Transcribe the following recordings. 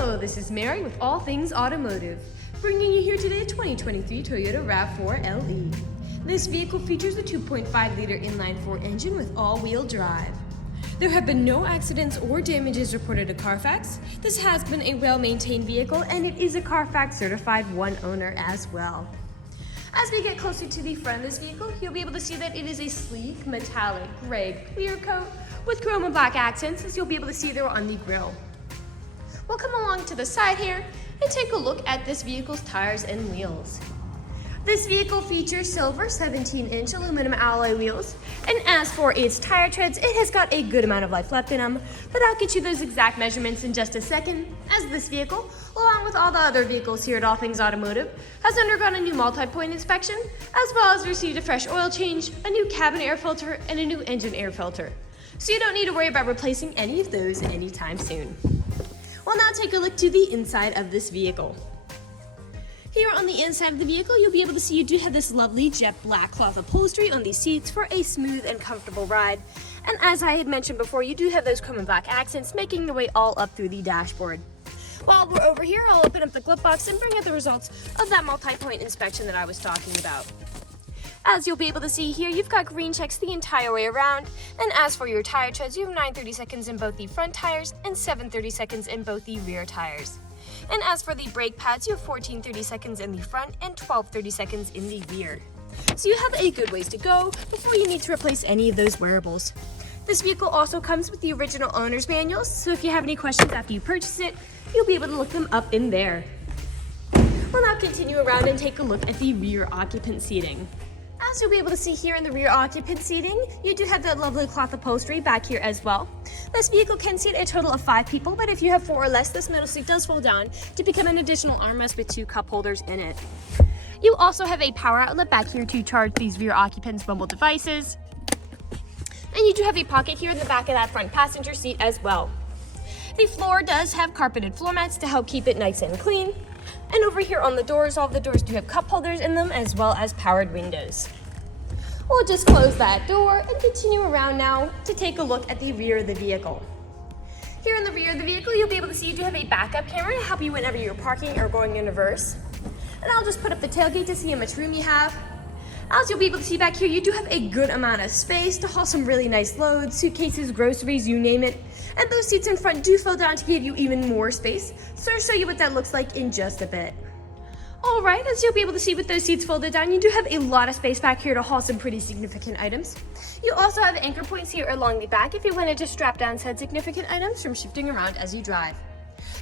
Hello, this is Mary with All Things Automotive, bringing you here today a 2023 Toyota RAV4 LE. This vehicle features a 2.5-liter inline-4 engine with all-wheel drive. There have been no accidents or damages reported to CARFAX. This has been a well-maintained vehicle, and it is a CARFAX certified one owner as well. As we get closer to the front of this vehicle, you'll be able to see that it is a sleek, metallic, gray, clear coat with chrome and black accents, as you'll be able to see there on the grille. We'll come along to the side here and take a look at this vehicle's tires and wheels. This vehicle features silver 17-inch aluminum alloy wheels, and as for its tire treads, it has got a good amount of life left in them, but I'll get you those exact measurements in just a second, as this vehicle, along with all the other vehicles here at All Things Automotive, has undergone a new multi-point inspection, as well as received a fresh oil change, a new cabin air filter, and a new engine air filter. So you don't need to worry about replacing any of those anytime soon. We'll now take a look to the inside of this vehicle. Here on the inside of the vehicle, you'll be able to see you do have this lovely jet black cloth upholstery on the seats for a smooth and comfortable ride. And as I had mentioned before, you do have those chrome and black accents making their way all up through the dashboard. While we're over here, I'll open up the glove box and bring out the results of that multi-point inspection that I was talking about. As you'll be able to see here, you've got green checks the entire way around, and as for your tire treads, you have 9/30 seconds in both the front tires and 7/30 seconds in both the rear tires. And as for the brake pads, you have 14/30 seconds in the front and 12/30 seconds in the rear. So you have a good ways to go before you need to replace any of those wearables. This vehicle also comes with the original owner's manuals, so if you have any questions after you purchase it, you'll be able to look them up in there. We'll now continue around and take a look at the rear occupant seating. As you'll be able to see here in the rear occupant seating, you do have that lovely cloth upholstery back here as well. This vehicle can seat a total of 5 people, but if you have 4 or less, this middle seat does fold down to become an additional armrest with 2 cup holders in it. You also have a power outlet back here to charge these rear occupants' mobile devices. And you do have a pocket here in the back of that front passenger seat as well. The floor does have carpeted floor mats to help keep it nice and clean. And over here on the doors, all of the doors do have cup holders in them as well as powered windows. We'll just close that door and continue around now to take a look at the rear of the vehicle. Here in the rear of the vehicle, you'll be able to see you do have a backup camera to help you whenever you're parking or going in reverse. And I'll just put up the tailgate to see how much room you have. As you'll be able to see back here, you do have a good amount of space to haul some really nice loads, suitcases, groceries, you name it. And those seats in front do fold down to give you even more space, so I'll show you what that looks like in just a bit. Alright, as you'll be able to see with those seats folded down, you do have a lot of space back here to haul some pretty significant items. You also have anchor points here along the back if you wanted to strap down said significant items from shifting around as you drive.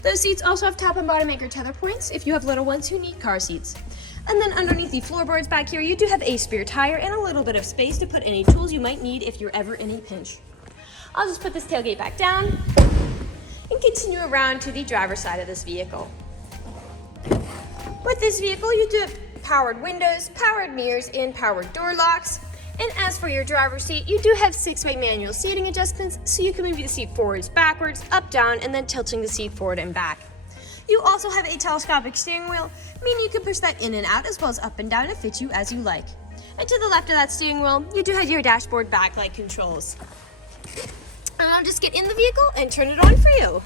Those seats also have top and bottom anchor tether points if you have little ones who need car seats. And then underneath the floorboards back here, you do have a spare tire and a little bit of space to put any tools you might need if you're ever in a pinch. I'll just put this tailgate back down and continue around to the driver's side of this vehicle. With this vehicle, you do have powered windows, powered mirrors, and powered door locks. And as for your driver's seat, you do have 6-way manual seating adjustments, so you can move the seat forwards, backwards, up, down, and then tilting the seat forward and back. You also have a telescopic steering wheel, meaning you can push that in and out as well as up and down to fit you as you like. And to the left of that steering wheel, you do have your dashboard backlight controls. And I'll just get in the vehicle and turn it on for you.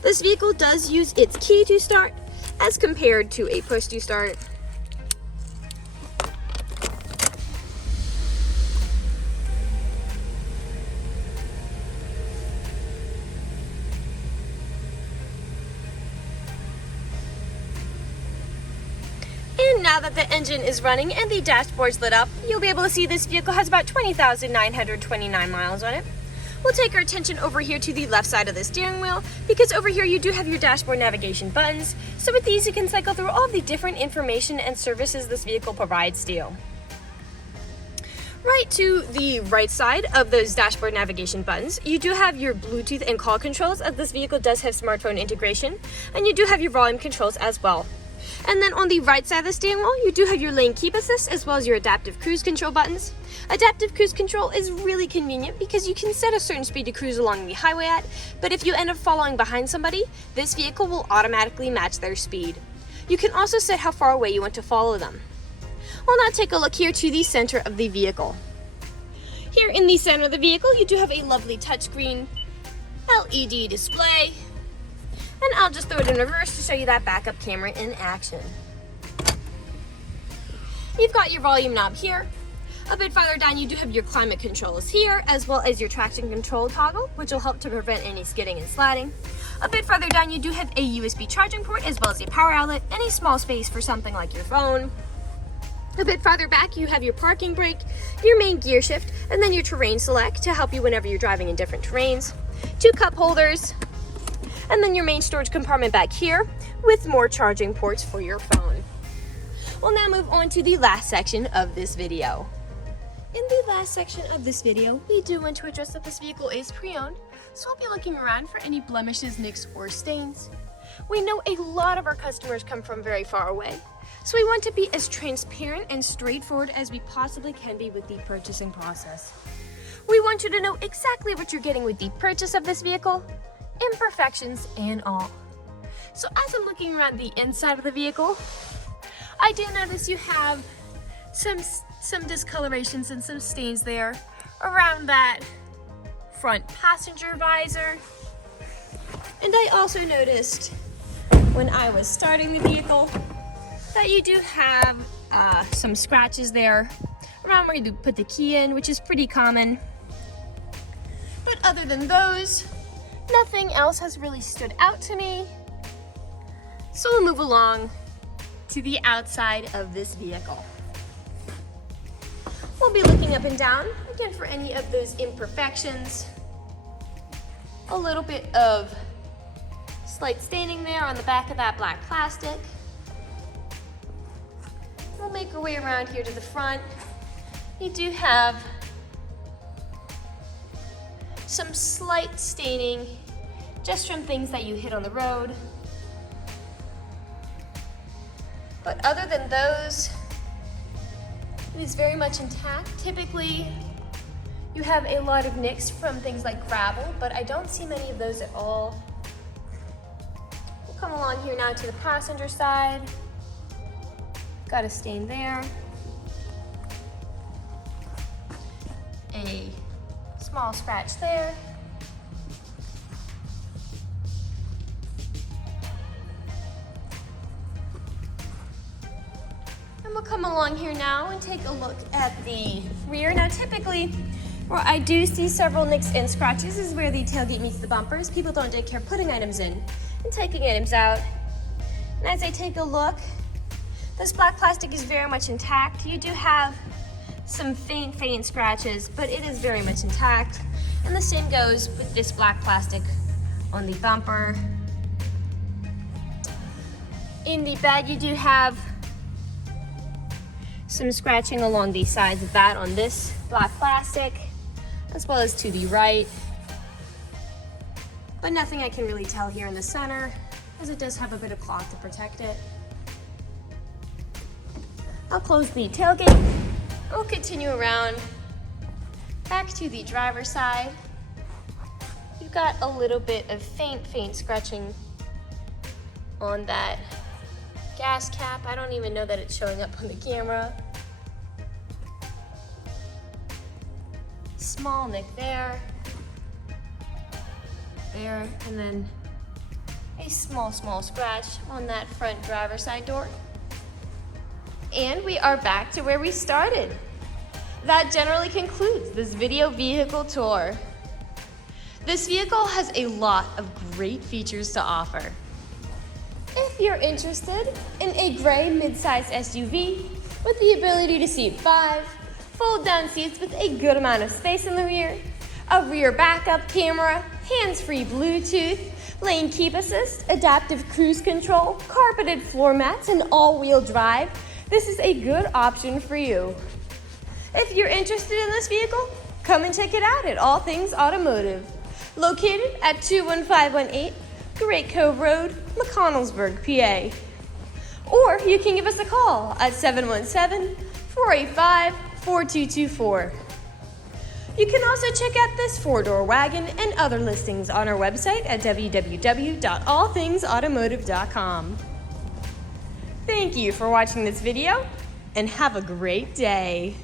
This vehicle does use its key to start as compared to a push to start. And now that the engine is running and the dashboard's lit up, you'll be able to see this vehicle has about 20,929 miles on it. We'll take our attention over here to the left side of the steering wheel, because over here you do have your dashboard navigation buttons, so with these you can cycle through all the different information and services this vehicle provides to you. Right to the right side of those dashboard navigation buttons, you do have your Bluetooth and call controls, as this vehicle does have smartphone integration, and you do have your volume controls as well. And then on the right side of the steering wheel, you do have your lane keep assist as well as your adaptive cruise control buttons. Adaptive cruise control is really convenient because you can set a certain speed to cruise along the highway at, but if you end up following behind somebody, this vehicle will automatically match their speed. You can also set how far away you want to follow them. We'll now take a look here to the center of the vehicle. Here in the center of the vehicle, you do have a lovely touchscreen LED display And I'll just throw it in reverse to show you that backup camera in action. You've got your volume knob here. A bit farther down, you do have your climate controls here, as well as your traction control toggle, which will help to prevent any skidding and sliding. A bit farther down, you do have a USB charging port, as well as a power outlet, and a small space for something like your phone. A bit farther back, you have your parking brake, your main gear shift, and then your terrain select to help you whenever you're driving in different terrains. 2 cup holders, and then your main storage compartment back here with more charging ports for your phone. We'll now move on to the last section of this video. In the last section of this video, we do want to address that this vehicle is pre-owned, so we'll be looking around for any blemishes, nicks, or stains. We know a lot of our customers come from very far away, so we want to be as transparent and straightforward as we possibly can be with the purchasing process. We want you to know exactly what you're getting with the purchase of this vehicle, imperfections and all. So as I'm looking around the inside of the vehicle, I do notice you have some discolorations and some stains there around that front passenger visor. And I also noticed when I was starting the vehicle that you do have some scratches there around where you put the key in, which is pretty common. But other than those, nothing else has really stood out to me. So we'll move along to the outside of this vehicle. We'll be looking up and down, again, for any of those imperfections. A little bit of slight staining there on the back of that black plastic. We'll make our way around here to the front. You do have some slight staining just from things that you hit on the road. But other than those, it is very much intact. Typically, you have a lot of nicks from things like gravel, but I don't see many of those at all. We'll come along here now to the passenger side. Got a stain there. A small scratch there. And we'll come along here now and take a look at the rear. Now typically, where I do see several nicks and scratches is where the tailgate meets the bumpers. People don't take care of putting items in and taking items out. And as I take a look, this black plastic is very much intact. You do have some faint scratches, but it is very much intact. And the same goes with this black plastic on the bumper. In the bed, you do have some scratching along the sides of that on this black plastic, as well as to the right. But nothing I can really tell here in the center, as it does have a bit of cloth to protect it. I'll close the tailgate. We'll continue around back to the driver's side. You've got a little bit of faint scratching on that gas cap. I don't even know that it's showing up on the camera. Small nick there, and then a small scratch on that front driver's side door. And we are back to where we started. That generally concludes this video vehicle tour. This vehicle has a lot of great features to offer. If you're interested in a gray mid-size SUV with the ability to seat 5, fold-down seats with a good amount of space in the rear, a rear backup camera, hands-free Bluetooth, lane keep assist, adaptive cruise control, carpeted floor mats, and all-wheel drive, this is a good option for you. If you're interested in this vehicle, come and check it out at All Things Automotive, located at 21518 Great Cove Road, McConnellsburg, PA. Or you can give us a call at 717-485-4224. You can also check out this 4-door wagon and other listings on our website at www.allthingsautomotive.com. Thank you for watching this video, and have a great day.